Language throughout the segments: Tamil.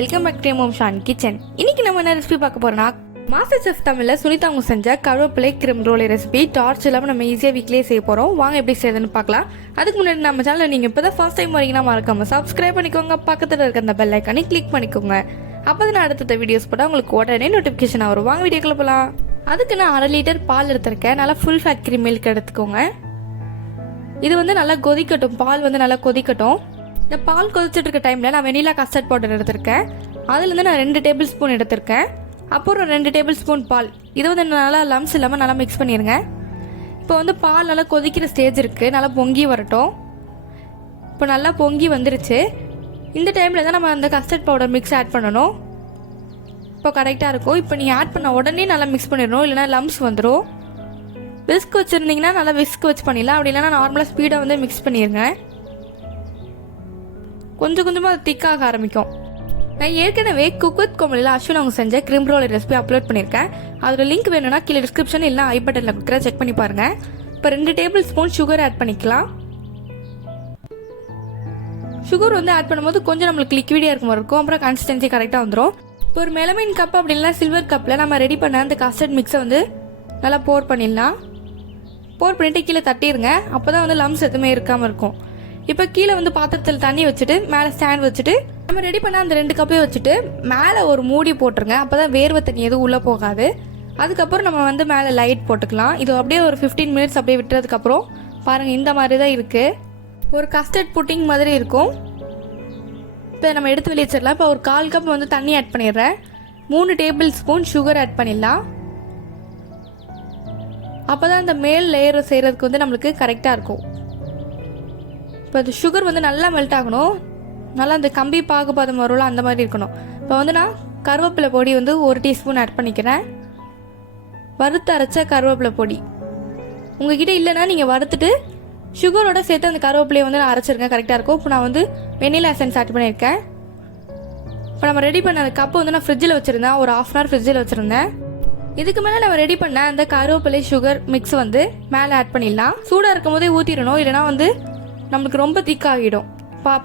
Welcome back to mom Shan kitchen. இன்னைக்கு நம்ம என்ன ரெசிபி பார்க்க போறோம்னா மாஸ்டர் செஃப் தமிழ்ல சுனிதா அவங்க செஞ்ச கருவேப்பிலை கிரீம் ரோல் ரெசிபி. டார்ச் இல்லாமல் நம்ம ஈஸியாக வீக்லியே செய்ய போறோம். வாங்க எப்படி செய்யுதுன்னு பார்க்கலாம். அதுக்கு முன்னாடி நம்ம சேனல் நீங்க இப்பதான் ஃபர்ஸ்ட் டைம் வரீங்கன்னா மறக்காம சப்ஸ்கிரைப் பண்ணிக்கோங்க. பக்கத்தில் இருக்க அந்த பெல் ஐக்கானை கிளிக் பண்ணிக்கோங்க. அப்போதான் நான் அடுத்த வீடியோஸ் போட்டால் உங்களுக்கு உடனே நோட்டிஃபிகேஷன் வரும். வாங்க வீடியோக்குள்ள போகலாம். அதுக்கு நான் 1/2 லிட்டர் பால் எடுத்திருக்கேன். நல்லா ஃபுல் ஃபேட் கிரீம் மில்க் எடுத்துக்கோங்க. இது வந்து நல்லா கொதிக்கட்டும். பால் வந்து நல்லா கொதிக்கட்டும். இந்த பால் கொதிச்சுட்டு இருக்க டைமில் நான் வெனிலா கஸ்டர்ட் பவுடர் எடுத்திருக்கேன். அதுலேருந்து நான் 2 டேபிள் ஸ்பூன் எடுத்திருக்கேன். அப்புறம் 2 டேபிள் ஸ்பூன் பால். இது வந்து நல்லா லம்ஸ் இல்லாமல் நல்லா மிக்ஸ் பண்ணிடுங்க. இப்போ வந்து பால் நல்லா கொதிக்கிற ஸ்டேஜ் இருக்குது. நல்லா பொங்கி வரட்டும். இப்போ நல்லா பொங்கி வந்துருச்சு. இந்த டைமில் தான் நம்ம அந்த கஸ்டர்ட் பவுடர் மிக்ஸ் ஆட் பண்ணணும். இப்போ கரெக்டாக இருக்கும். இப்போ நீங்கள் ஆட் பண்ண உடனே நல்லா மிக்ஸ் பண்ணிடணும், இல்லைனா லம்ஸ் வந்துடும். விஸ்க் வச்சுருந்தீங்கன்னா நல்லா விஸ்க் வச்சு பண்ணிடலாம். அப்படி இல்லைனா நார்மலாக ஸ்பீடாக வந்து மிக்ஸ் பண்ணிடுங்க. கொஞ்சம் கொஞ்சமாக அது திக்காக ஆரம்பிக்கும். நான் ஏற்கனவே குக் வித் கோமலியில் அஸ்வின் அவங்க செஞ்ச கிரீம் ரோல் ரெசிபி அப்லோட் பண்ணியிருக்கேன். அதோட லிங்க் வேணும்னா கீழே டிஸ்கிரிப்ஷன் இல்லை ஐ பட்டனில் கொடுக்குறேன், செக் பண்ணி பாருங்கள். இப்போ 2 டேபிள் ஸ்பூன் சுகர் ஆட் பண்ணிக்கலாம். சுகர் வந்து ஆட் பண்ணும்போது கொஞ்சம் நம்மளுக்கு லிக்விடியாக இருக்கும் இருக்கும். அப்புறம் கன்சிஸ்டன்சி கரெக்டாக வந்துடும். இப்போ ஒரு மெலமைன் கப் அப்படி இல்லைனா சில்வர் கப்பில் நம்ம ரெடி பண்ண அந்த கஸ்டர்ட் மிக்ஸை வந்து நல்லா போர் பண்ணிடலாம். போர் பண்ணிவிட்டு கீழே தட்டிடுங்க. அப்போ தான் வந்து லம்ஸ் எதுவுமே இருக்காமல் இருக்கும். இப்போ கீழே வந்து பாத்திரத்தில் தண்ணி வச்சுட்டு மேலே ஸ்டாண்ட் வச்சுட்டு நம்ம ரெடி பண்ண அந்த 2 கப்பையும் வச்சுட்டு மேலே ஒரு மூடி போட்டுருங்க. அப்போ தான் வேர்வை தண்ணி எதுவும் உள்ளே போகாது. அதுக்கப்புறம் நம்ம வந்து மேலே லைட் போட்டுக்கலாம். இது அப்படியே ஒரு 15 மினிட்ஸ் அப்படியே விட்டுறதுக்கப்புறம் பாருங்கள் இந்த மாதிரி தான் இருக்குது. ஒரு கஸ்டர்ட் புட்டிங் மாதிரி இருக்கும். இப்போ நம்ம எடுத்து வெளியே வச்சிடலாம். இப்போ ஒரு 1/4 கப் வந்து தண்ணி ஆட் பண்ணிடுறேன். 3 டேபிள் ஸ்பூன் சுகர் ஆட் பண்ணிடலாம். அப்போ தான் அந்த மேல் லேயர் செய்கிறதுக்கு வந்து நம்மளுக்கு கரெக்டாக இருக்கும். இப்போ அந்த சுகர் வந்து நல்லா மெல்ட் ஆகணும். நல்லா அந்த கம்பி பாகுபாதம் வரும்ல அந்த மாதிரி இருக்கணும். இப்போ வந்து நான் கருவேப்பிலை பொடி வந்து 1 டீஸ்பூன் ஆட் பண்ணிக்கிறேன். வறுத்து அரைச்ச கருவேப்பிலை பொடி உங்ககிட்ட இல்லைன்னா நீங்கள் வறுத்துட்டு சுகரோட சேர்த்து அந்த கருவேப்பிலையை வந்து நான் அரைச்சிருக்கேன், கரெக்டாக இருக்கும். இப்போ நான் வந்து வெனிலா எசன்ஸ் ஆட் பண்ணியிருக்கேன். இப்போ நம்ம ரெடி பண்ண அந்த கப்பை வந்து நான் ஃப்ரிட்ஜில் வச்சுருந்தேன். ஒரு 1/2 hour ஃப்ரிட்ஜில் வச்சுருந்தேன். இதுக்கு மேலே நம்ம ரெடி பண்ண அந்த கருவேப்பிலை சுகர் மிக்ஸ் வந்து மேலே ஆட் பண்ணிடலாம். சூடாக இருக்கும் போதே ஊற்றிடணும், இல்லைனா வந்து நம்மளுக்கு ரொம்ப திக்காகிடும்.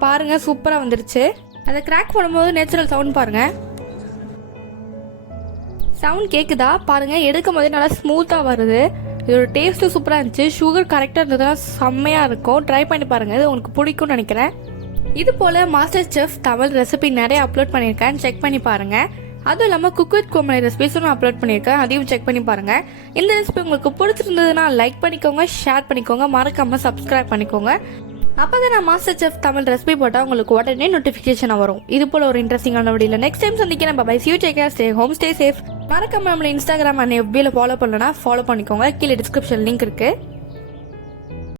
பாருங்கள் சூப்பராக வந்துருச்சு. அதை கிராக் பண்ணும்போது நேச்சுரல் சவுண்ட் பாருங்கள். சவுண்ட் கேட்குதா பாருங்கள். எடுக்கும் போதே நல்லா ஸ்மூத்தாக வருது. இதோட டேஸ்ட்டும் சூப்பராக இருந்துச்சு. சுகர் கரெக்டாக இருந்ததுன்னா செம்மையாக இருக்கும். ட்ரை பண்ணி பாருங்கள், இது உங்களுக்கு பிடிக்கும்னு நினைக்கிறேன். இது போல் மாஸ்டர் செஃப் தமிழ் ரெசிபி நிறைய அப்லோட் பண்ணியிருக்கேன், செக் பண்ணி பாருங்கள். அதுவும் இல்லாமல் குக் வித் கோமலி ரெசிபிஸும் நான் அப்லோட் பண்ணியிருக்கேன், அதையும் செக் பண்ணி பாருங்கள். இந்த ரெசிபி உங்களுக்கு பிடிச்சிருந்ததுன்னா லைக் பண்ணிக்கோங்க, ஷேர் பண்ணிக்கோங்க, மறக்காமல் சப்ஸ்கிரைப் பண்ணிக்கோங்க. அப்போ தான் நான் மாஸ்டர் செஃப் தமிழ் ரெசிபி போட்டால் உங்களுக்கு உடனே நோட்டிஃபிகேஷன் வரும். இது போல் ஒரு இன்ட்ரெஸ்டிங்கான வீடியோவில் நெக்ஸ்ட் டைம் சந்திக்கிறேன். Bye see you, take care, stay home, stay safe. மறக்காமல் நம்மளை இன்ஸ்டாகிராம் அண்ட் FB ஃபாலோ பண்ணலன்னா ஃபாலோ பண்ணிக்கோங்க. கீழே டிஸ்கிரிப்ஷன் லிங்க் இருக்குது.